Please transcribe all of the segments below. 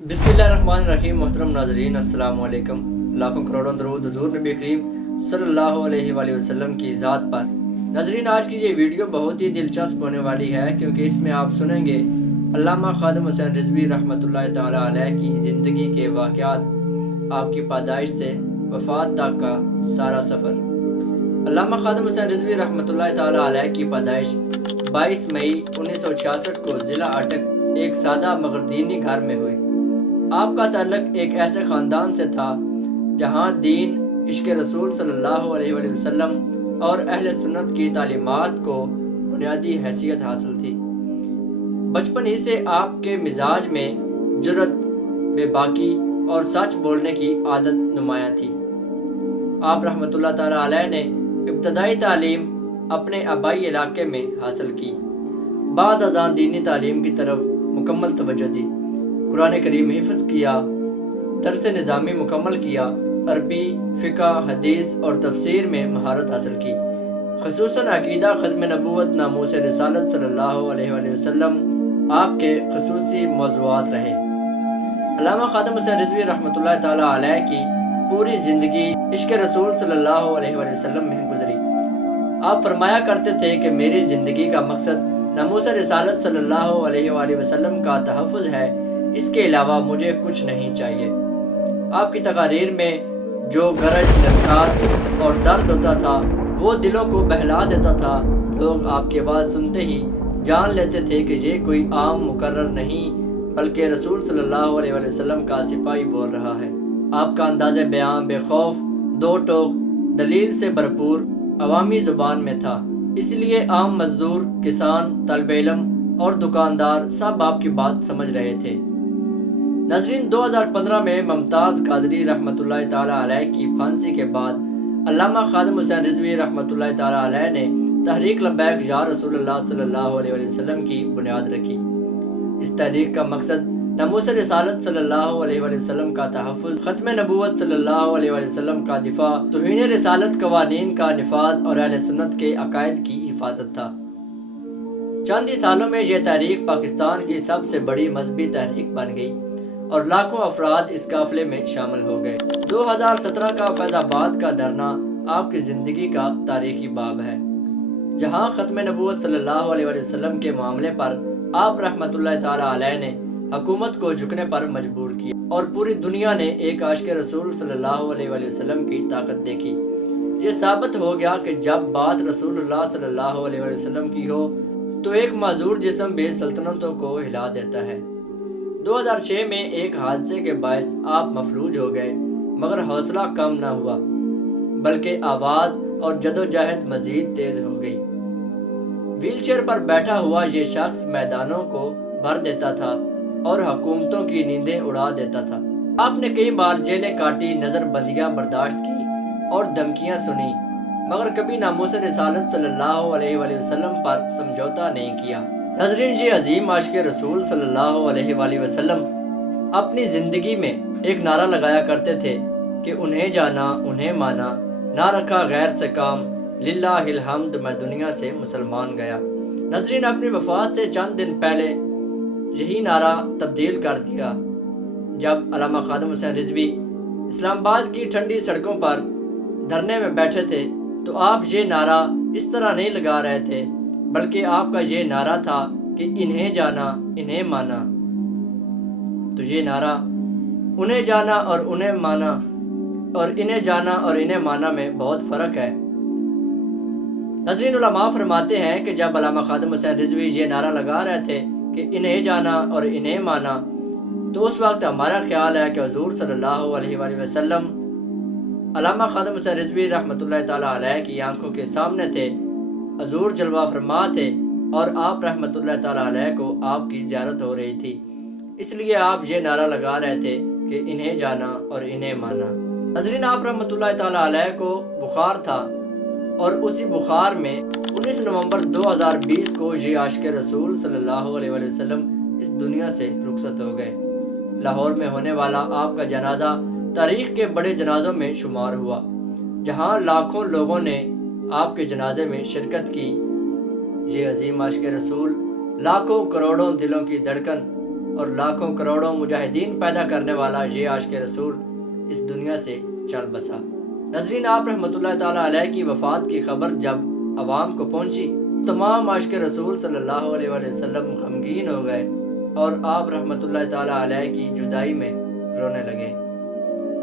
बिस्मिल्लाहिर्रहमानिर्रहीम। मोहतरम नाजरीन, अस्सलाम वालेकुम। लाखों करोड़ों दरूद हुजूर नबी करीम सल्लल्लाहु अलैहि वसल्लम की ज़ात पर। नाजरीन, आज की ये वीडियो बहुत ही दिलचस्प होने वाली है क्योंकि इसमें आप सुनेंगे अल्लामा खादिम हुसैन रिजवी रहमतुल्लाहि तआला अलैह की ज़िंदगी के वाक़यात, आपकी पैदाइश से वफ़ात तक का सारा सफ़र। अल्लामा खादिम हुसैन रिजवी रहमतुल्लाहि तआला अलैह की पैदाइश 22 मई 1966 को ज़िला अटक एक सादा मगर दीनी घर में हुई। आपका ताल्लुक एक ऐसे ख़ानदान से था जहाँ दीन, इश्क़ रसूल सल्लल्लाहु अलैहि वसल्लम और अहले सुन्नत की तालीमात को बुनियादी हैसियत हासिल थी। बचपन ही से आपके मिजाज में जुर्रत, बेबाकी और सच बोलने की आदत नुमायाँ थी। आप रहमतुल्लाह ताला अलैह ने इब्तदाई तालीम अपने आबाई इलाके में हासिल की। बाद अज़ान दीनी तालीम की तरफ मुकम्मल तवज्जो दी। कुरान करीम हिफ्ज़ किया, दर्स निज़ामी मुकम्मल किया, अरबी, फ़िक़्ह, हदीस और तफसीर में महारत हासिल की। ख़ुसूसन अक़ीदा, ख़त्म नबूवत, नामूस रिसालत सल्लल्लाहु अलैहि वसल्लम आपके ख़ुसूसी मौज़ूआत रहे। अल्लामा खादिम हुसैन रिज़वी रहमतुल्लाहि तआला अलैह की पूरी ज़िंदगी इश्क़ रसूल सल्लल्लाहु अलैहि वसल्लम में गुज़री। आप फरमाया करते थे कि मेरी ज़िंदगी का मकसद नामूस रिसालत सल्लल्लाहु अलैहि वसल्लम का तहफ़्फ़ुज़ है, इसके अलावा मुझे कुछ नहीं चाहिए। आपकी तकारीर में जो गरज, ललकार और दर्द होता था वो दिलों को बहला देता था। लोग आपकी आवाज़ सुनते ही जान लेते थे कि ये कोई आम मुकर्रर नहीं बल्कि रसूल सल्लल्लाहु अलैहि वसल्लम का सिपाही बोल रहा है। आपका अंदाज़े बयान बेखौफ, दो टोक, दलील से भरपूर अवामी ज़ुबान में था, इसलिए आम मजदूर, किसान, तलब इल्म और दुकानदार सब आपकी बात समझ रहे थे। नाज़रीन, 2015 में मुमताज़ कादरी रहमतुल्लाहि ताला अलैह की फांसी के बाद अल्लामा खादिम हुसैन रिज़वी रहमतुल्लाहि ताला अलैह ने तहरीक लब्बैक या रसूलुल्लाह सल्लल्लाहु अलैहि वसल्लम की बुनियाद रखी। इस तहरीक का मकसद नामूस रिसालत सल्लल्लाहु अलैहि वसल्लम का तहफ़्फ़ुज़, ख़त्म नबूवत सल्लल्लाहु अलैहि वसल्लम का दिफा, तौहीन रिसालत कवानीन का निफाज और अहले सुन्नत के अकायद की हिफाजत था। चंद ही सालों में यह तहरीक पाकिस्तान की सबसे बड़ी मजहबी तहरीक बन गई और लाखों अफराद इस काफ़िले में शामिल हो गए। 2017 का फैज़ाबाद का धरना आपकी ज़िंदगी का तारीखी बाब है, जहाँ ख़त्म नबूवत सल्लल्लाहु अलैहि वसल्लम के मामले पर आप रहमतुल्लाहि ताला अलैह ने हुकूमत को झुकने पर मजबूर किया और पूरी दुनिया ने एक आशिक़ रसूल सल्लल्लाहु अलैहि वसल्लम की ताकत देखी। ये साबित हो गया कि जब बात रसूलुल्लाह सल्लल्लाहु अलैहि वसल्लम की हो तो एक माजूर जिस्म भी सल्तनतों को हिला देता है। 2006 में एक हादसे के बायस आप मफलूज हो गए, मगर हौसला कम न हुआ बल्कि आवाज़ और जदोजहद मज़ीद तेज़ हो गई। व्हीलचेयर पर बैठा हुआ ये शख्स मैदानों को भर देता था और हुकूमतों की नींदें उड़ा देता था। आपने कई बार जेलें काटी, नज़रबंदियाँ बर्दाश्त की और धमकियाँ सुनी, मगर कभी नामूस रिसालत सल्लल्लाहु अलैहि वसल्लम पर समझौता नहीं किया। नाज़रीन, ये अजीम आशिक़ रसूल सल्लल्लाहु अलैहि वसल्लम अपनी ज़िंदगी में एक नारा लगाया करते थे कि उन्हें जाना, उन्हें माना, ना रखा गैर से काम, लिल्लाहिल हम्द, मैं दुनिया से मुसलमान गया। नाज़रीन, अपनी वफ़ात से चंद दिन पहले यही नारा तब्दील कर दिया। जब अल्लामा खादिम हुसैन रिज़वी इस्लामाबाद की ठंडी सड़कों पर धरने में बैठे थे तो आप ये नारा इस तरह नहीं लगा रहे थे, बल्कि आपका ये नारा था कि इन्हें जाना, इन्हें माना। तो ये नारा उन्हें जाना और उन्हें माना और इन्हें जाना और इन्हें माना में बहुत फ़र्क है। नाज़रीन, उलमा फरमाते हैं कि जब अल्लामा खादिम हुसैन रिज़वी ये नारा लगा रहे थे कि इन्हें जाना और इन्हें माना, तो उस वक्त हमारा ख्याल है कि हुज़ूर सल्लल्लाहु अलैहि वसल्लम अल्लामा खादिम हुसैन रिज़वी रहमतुल्लाहि ताला अलैह की आंखों के सामने थे, हुज़ूर जलवा फरमा थे और आप रहमतुल्लाहि ताला अलैह को आपकी ज़ियारत हो रही थी, इसलिए आप ये नारा लगा रहे थे कि इन्हें जाना और इन्हें माना। नाज़रीन, आप रहमतुल्लाहि ताला अलैह को बुखार था और उसी बुखार में 19 नवंबर 2020 को ये आशिक़ रसूल सल्लल्लाहु अलैहि वसल्लम इस दुनिया से रुखसत हो गए। लाहौर में होने वाला आपका जनाजा तारीख़ के बड़े जनाजों में शुमार हुआ, जहाँ लाखों लोगों ने आपके जनाजे में शिरकत की। ये अजीम आशिक़ रसूल लाखों करोड़ों दिलों की धड़कन اور لاکھوں کروڑوں مجاہدین پیدا کرنے والا یہ عاشق رسول اس دنیا سے چل بسا۔ ناظرین، آپ رحمۃ اللہ تعالیٰ علیہ کی وفات کی خبر جب عوام کو پہنچی، تمام عاشق رسول صلی اللہ علیہ وآلہ وسلم غمگین ہو گئے اور آپ رحمۃ اللہ تعالیٰ علیہ کی جدائی میں رونے لگے۔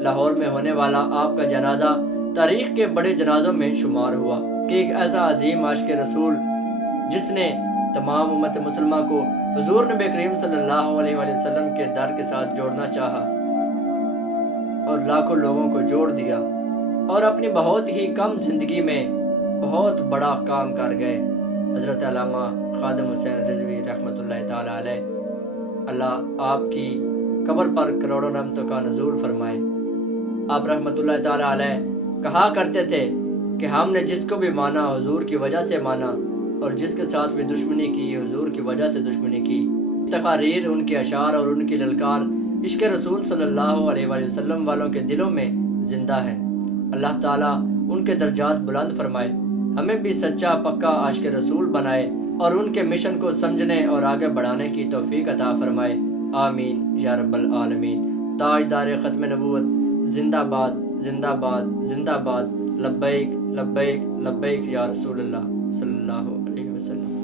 لاہور میں ہونے والا آپ کا جنازہ تاریخ کے بڑے جنازوں میں شمار ہوا کہ ایک ایسا عظیم عاشق رسول جس نے تمام امت مسلمہ کو حضور نبی کریم صلی اللہ علیہ وآلہ وسلم کے در کے ساتھ جوڑنا چاہا اور لاکھوں لوگوں کو جوڑ دیا اور اپنی بہت ہی کم زندگی میں بہت بڑا کام کر گئے۔ حضرت علامہ خادم حسین رضوی رحمۃ اللہ تعالی علیہ، اللہ آپ کی قبر پر کروڑوں رحمتوں کا نزول فرمائے۔ آپ رحمۃ اللہ تعالی علیہ کہا کرتے تھے کہ ہم نے جس کو بھی مانا حضور کی وجہ سے مانا اور جس کے ساتھ بھی دشمنی کی حضور کی وجہ سے دشمنی کی۔ تقاریر، ان کے اشعار اور ان کی للکار عشق رسول صلی اللہ علیہ وآلہ وسلم والوں کے دلوں میں زندہ ہے۔ اللہ تعالیٰ ان کے درجات بلند فرمائے، ہمیں بھی سچا پکا عاشق رسول بنائے اور ان کے مشن کو سمجھنے اور آگے بڑھانے کی توفیق عطا فرمائے، آمین یا رب العالمین۔ تاجدار ختم نبوت زندہ باد، زندہ باد، زندہ باد، لبیک لبیک لبیک یا رسول اللہ صلی اللہ علیہ وسلم۔